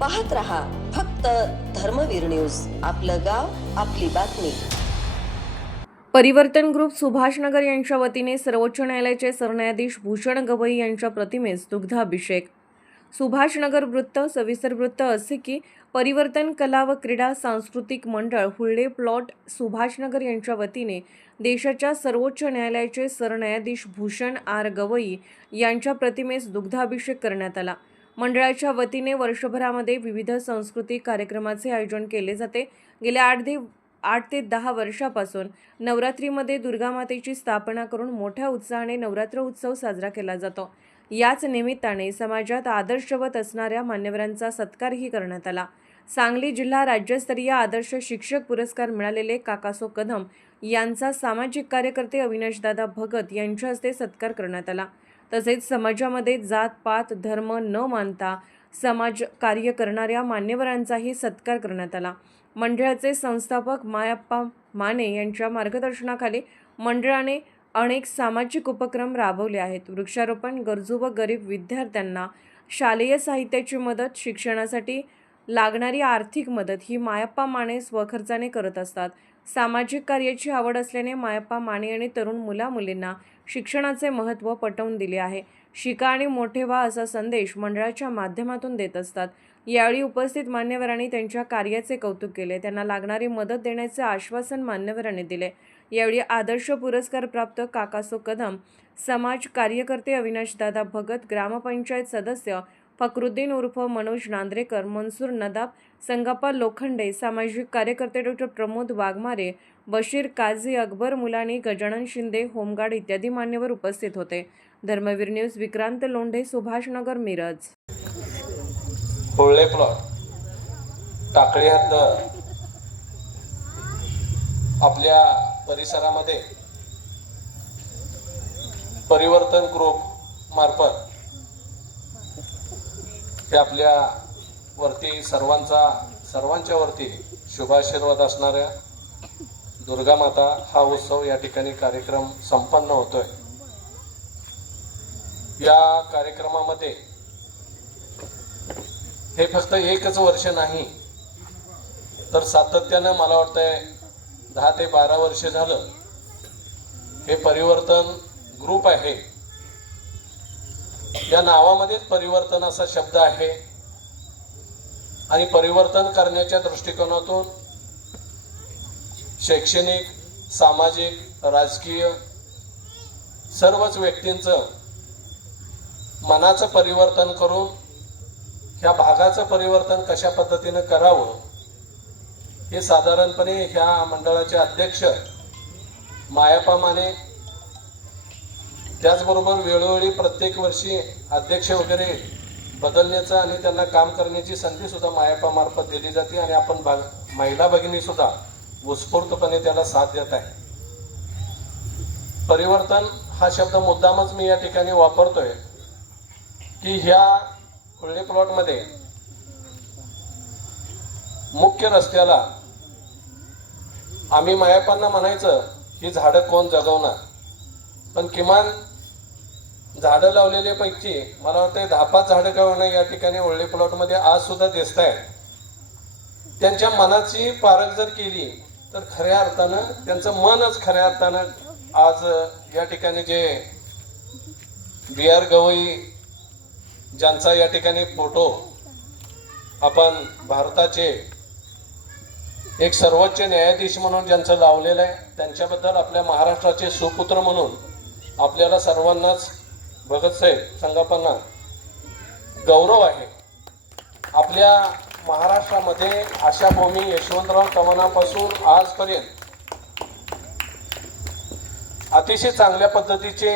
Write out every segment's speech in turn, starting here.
पाहत रहा फक्त धर्मवीर न्यूज. आपलं गाव आपली बातमी. परिवर्तन ग्रुप सुभाषनगर यांच्या वतीने सर्वोच्च न्यायालयाचे सरन्यायाधीश भूषण गवई यांच्या प्रतिमेस दुग्धाभिषेक सुभाषनगर वृत्त सविस्तर वृत्त असे की परिवर्तन कला व क्रीडा सांस्कृतिक मंडळ हुल्डे प्लॉट सुभाषनगर यांच्या वतीने देशाच्या सर्वोच्च न्यायालयाचे सरन्यायाधीश भूषण आर गवई यांच्या प्रतिमेस दुग्धाभिषेक करण्यात आला. मंडळाच्या वतीने वर्षभरामध्ये विविध सांस्कृतिक कार्यक्रमाचे आयोजन केले जाते. गेल्या आठ दे आठ ते दहा वर्षापासून नवरात्रीमध्ये दुर्गामातेची स्थापना करून मोठ्या उत्साहाने नवरात्र उत्सव साजरा केला जातो. याच निमित्ताने समाजात आदर्शवत असणाऱ्या मान्यवरांचा सत्कारही करण्यात आला. सांगली जिल्हा राज्यस्तरीय आदर्श शिक्षक पुरस्कार मिळालेले काकासो कदम यांचा सामाजिक कार्यकर्ते अविनाशदादा भगत यांच्या हस्ते सत्कार करण्यात आला. तसेच समाजामध्ये जात पात धर्म न मानता समाज कार्य करणाऱ्या मान्यवरांचाही सत्कार करण्यात आला. मंडळाचे संस्थापक मायाप्पा माने यांच्या मार्गदर्शनाखाली मंडळाने अनेक सामाजिक उपक्रम राबवले आहेत. वृक्षारोपण गरजू व गरीब विद्यार्थ्यांना शालेय साहित्याची मदत शिक्षणासाठी लागणारी आर्थिक मदत ही मायप्पा माने स्वखर्चाने करत असतात. सामाजिक कार्याची आवड असल्याने मायप्पा माने आणि तरुण मुलामुलींना शिक्षणाचे महत्त्व पटवून दिले आहे. शिका आणि मोठे व्हा असा संदेश मंडळाच्या माध्यमातून देत असतात. यावेळी उपस्थित मान्यवरांनी त्यांच्या कार्याचे कौतुक केले. त्यांना लागणारी मदत देण्याचे आश्वासन मान्यवरांनी दिले. यावेळी आदर्श पुरस्कार प्राप्त काकासो कदम समाज कार्यकर्ते अविनाशदादा भगत ग्रामपंचायत सदस्य फकरुद्दीन उर्फ मनोज नांद्रेकर मनसूर नदाब संगप्पा लोखंडे सामाजिक कार्यकर्ते doctor Pramod Waghmare Bashir Kazi Akbar Mulani Gajanan Shinde home guard इत्यादी मान्यवर उपस्थित होते. धर्मवीर न्यूज विक्रांत लोंढे सुभाषनगर मिरज. टाकळी हद्द. आपल्या परिसरामध्ये परिवर्तन ग्रुप मार्फत हे आपल्या वरती सर्वांचा सर्वांच्या वरती शुभाशीर्वाद असणाऱ्या दुर्गा माता हा उत्सव या ठिकाणी कार्यक्रम संपन्न होतोय. या कार्यक्रमामध्ये हे फक्त एकच वर्ष नाही तर सातत्यानं मला वाटतंय दहा ते बारा वर्ष झालं. हे परिवर्तन ग्रुप आहे. या नावामध्येच परिवर्तन असा शब्द आहे. आणि परिवर्तन करण्याच्या दृष्टिकोनातून शैक्षणिक सामाजिक राजकीय सर्वच व्यक्तींचं मनाचं परिवर्तन करून ह्या भागाचं परिवर्तन कशा पद्धतीनं करावं हे साधारणपणे ह्या मंडळाचे अध्यक्ष मायापा माने त्याचबरोबर वेळोवेळी प्रत्येक वर्षी अध्यक्ष वगैरे बदलण्याचं आणि त्यांना काम करण्याची संधी सुद्धा मायापामार्फत दिली जाते आणि आपण भाग महिला भगिनी सुद्धा उत्स्फूर्तपणे त्याला साथ देत आहे. परिवर्तन हा शब्द मुद्दामच मी या ठिकाणी वापरतोय की ह्या खुर्ली प्लॉटमध्ये मुख्य रस्त्याला आम्ही मायापांना म्हणायचं ही झाडं कोण जगवणार? पण किमान झाडं लावलेले पैकी मला वाटतं दहा पाच झाडं का या ठिकाणी ओळले प्लॉटमध्ये आज सुद्धा दिसत आहेत त्यांच्या मनाची पारख जर केली तर खऱ्या अर्थानं त्यांचं मनच खऱ्या अर्थानं आज या ठिकाणी जे बी आर गवई ज्यांचा या ठिकाणी फोटो आपण भारताचे एक सर्वोच्च न्यायाधीश म्हणून ज्यांचं लावलेलं आहे त्यांच्याबद्दल आपल्या महाराष्ट्राचे सुपुत्र म्हणून आपल्याला सर्वांनाच भगतसाहेब संघापना गौरव आहे. आपल्या महाराष्ट्रामध्ये अशा भूमी यशवंतराव चव्हाणापासून आजपर्यंत अतिशय चांगल्या पद्धतीचे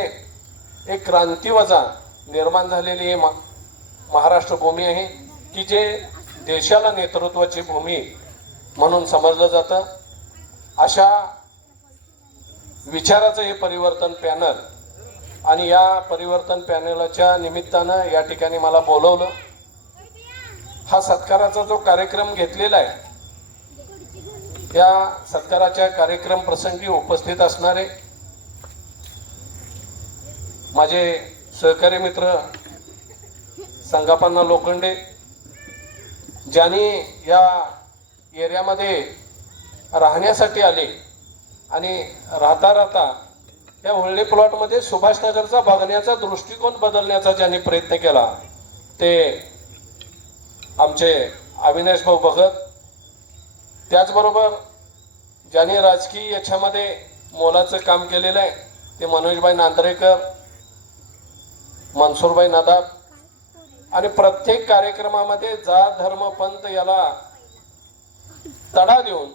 एक क्रांतीवजा निर्माण झालेली हे महाराष्ट्र भूमी आहे की जे देशाला नेतृत्वाची भूमी म्हणून समजलं जातं. अशा विचाराचं हे परिवर्तन पॅनल आणि या परिवर्तन पॅनलच्या निमित्तानं या ठिकाणी मला बोलवलं. हा सत्काराचा जो कार्यक्रम घेतलेला आहे या सत्काराच्या कार्यक्रम प्रसंगी उपस्थित असणारे माझे सहकारी मित्र संगापन्ना लोखंडे ज्यांनी या एरियामध्ये राहण्यासाठी आले आणि राहता राहता या होळी प्लॉटमध्ये सुभाषनगरचा बघण्याचा दृष्टिकोन बदलण्याचा ज्यांनी प्रयत्न केला ते आमचे अविनाश भाऊ भगत त्याचबरोबर ज्यांनी राजकीय याच्यामध्ये मोलाचं काम केलेलं आहे ते मनोजभाई नांदरेकर मनसूरभाई नादाब आणि प्रत्येक कार्यक्रमामध्ये जात धर्म पंत याला तडा देऊन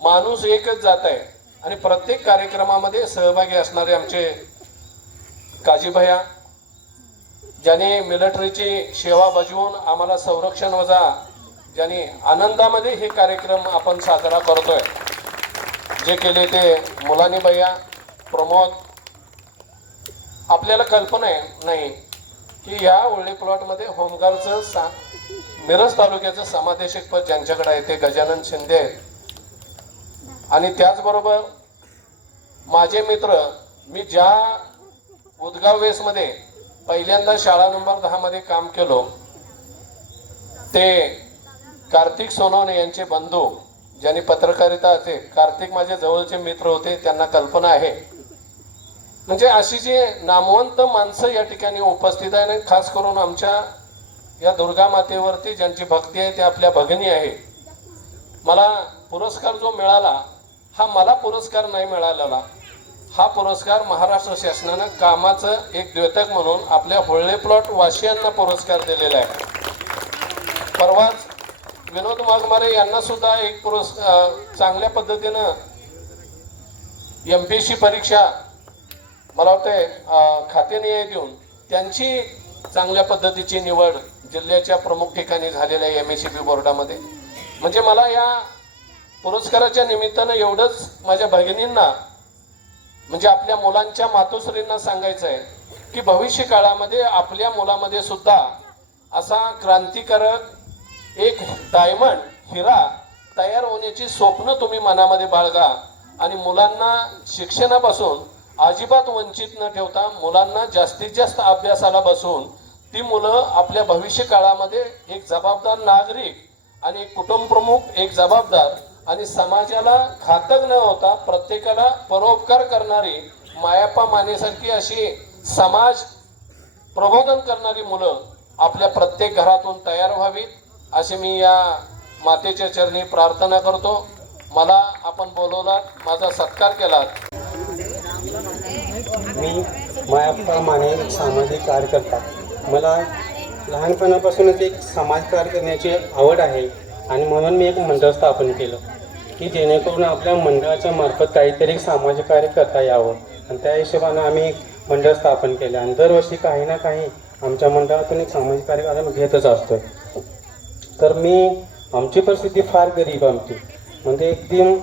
माणूस एकच जात आहे. आणि प्रत्येक कार्यक्रमामध्ये सहभागी असणारे आमचे काजीभया ज्यांनी मिलिटरीची सेवा बजावून आम्हाला संरक्षण वजा ज्यांनी आनंदामध्ये हे कार्यक्रम आपण साजरा करतोय. जे केले ते मुलानी भैया प्रमोद आपल्याला कल्पना आहे नाही की या ओळी प्लॉटमध्ये होमगार्डचं सा मिरज तालुक्याचं समादेशक पद ज्यांच्याकडे आहे ते गजानन शिंदे आहेत. आणि त्याचबरोबर माझे मित्र मी ज्या उदगाव वेसमध्ये पहिल्यांदा शाळा नंबर दहामध्ये काम केलो ते कार्तिक सोनवणे यांचे बंधू ज्यांनी पत्रकारिता ते कार्तिक माझे जवळचे मित्र होते त्यांना कल्पना आहे. म्हणजे अशी जी नामवंत माणसं या ठिकाणी उपस्थित आहे आणि खास करून आमच्या या दुर्गा मातेवरती ज्यांची भक्ती आहे ते आपल्या भगिनी आहे मला पुरस्कार जो मिळाला हा मला पुरस्कार नाही मिळालेला. हा पुरस्कार महाराष्ट्र शासनानं कामाचं एक द्योतक म्हणून आपल्या होळ्ळे प्लॉट वासियांना पुरस्कार दिलेला आहे. परवाच विनोद वाघमारे यांना सुद्धा एक पुरस्कार चांगल्या पद्धतीनं एम पी एस सी परीक्षा मला वाटतंय खातेनिहाय देऊन त्यांची चांगल्या पद्धतीची निवड जिल्ह्याच्या प्रमुख ठिकाणी झालेल्या एम एस सी बी बोर्डामध्ये म्हणजे मला या पुरस्काराच्या निमित्तानं एवढंच माझ्या भगिनींना म्हणजे आपल्या मुलांच्या मातोश्रींना सांगायचं आहे की भविष्य काळामध्ये आपल्या मुलामध्ये सुद्धा असा क्रांतिकारक एक डायमंड हिरा तयार होण्याची स्वप्न तुम्ही मनामध्ये बाळगा आणि मुलांना शिक्षणापासून अजिबात वंचित न ठेवता मुलांना जास्तीत जास्त अभ्यासाला बसून ती मुलं आपल्या भविष्य काळामध्ये एक जबाबदार नागरिक आणि कुटुंबप्रमुख एक जबाबदार आणि समाजाला घातक न होता प्रत्येकाला परोपकार करणारी मायाप्पा मानेसारखी अशी समाज प्रबोधन करणारी मुलं आपल्या प्रत्येक घरातून तयार व्हावीत अशी मी या मातेच्या चरणी प्रार्थना करतो. मला आपण बोलवलात माझा सत्कार केलात. मी मायाप्पा माने सामाजिक कार्यकर्ता. मला लहानपणापासूनच एक समाजकार्य करण्याची आवड आहे आणि म्हणून मी एक मंडळ स्थापन केलं. की जेणेकरून आपल्या मंडळाच्या मार्फत काहीतरी सामाजिक कार्य करता यावं. आणि त्या हिशोबानं आम्ही एक मंडळ स्थापन केलं. आणि दरवर्षी काही ना काही आमच्या मंडळातून एक सामाजिक कार्यक्रम घेतच असतो. तर मी आमची परिस्थिती फार गरीब आमची. म्हणजे एकदम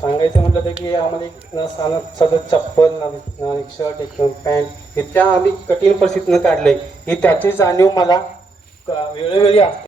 सांगायचं म्हटलं तर की आम्हाला एक न साधं चप्पल ना ना एक शर्ट एक पॅन्ट इतक्या आम्ही कठीण परिस्थितीनं काढलंय. ही त्याची जाणीव मला वेळोवेळी असते.